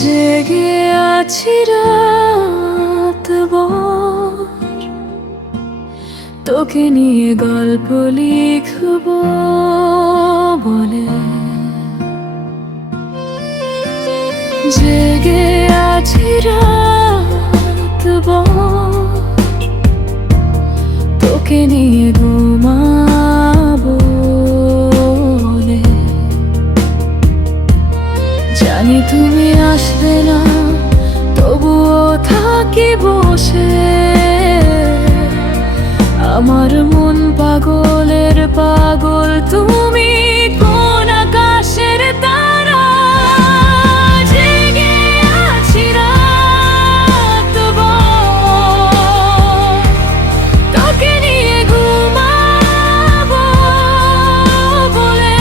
জেগে আছি রাতভর, তোকে নিয়ে গল্প লিখব বলে। জেগে আছি রাতভর, তোকে নিয়ে ঘুমাবো বলে। জানি তুমি আসবে না, তবুও থাকি বসে। আমার মন পাগলের পাগল, তুমি কোন আকাশের তারা। জেগে আছি রাতভর, তোকে নিয়ে ঘুমাবো বলে।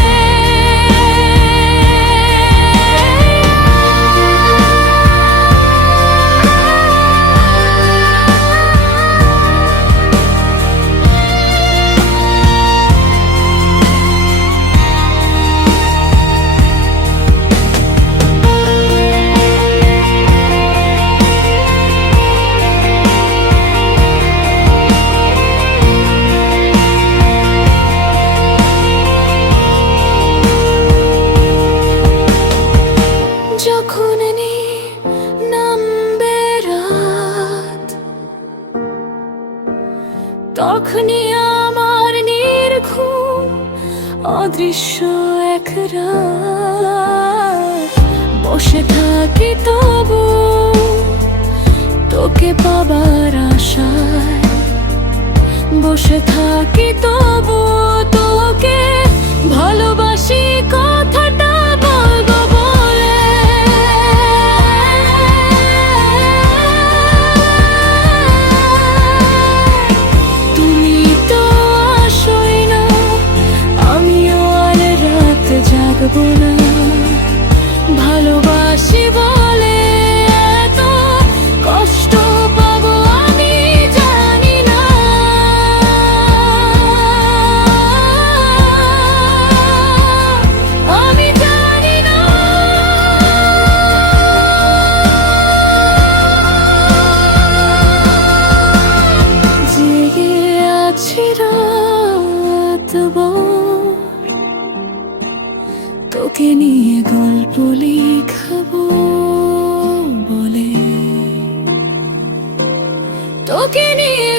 যখন নামবে রাত, তখনই আমার নির্ঘুম অদৃশ্য এক রাত। বসে থাকি তবু তোকে পাবার আশায়, বসে থাকি তবু তোকে ভালোবাসি কথাটা বলবো বলে। তুমি তো আসোই না, আমিও আর রাত জাগবো না। ভালোবাসি বলে এত কষ্ট পাবো আমি জানি না। আমি জানি না। জেগে আছি রাতভর, তোকে নিয়ে গল্প লিখবো বলে। তোকে নিয়ে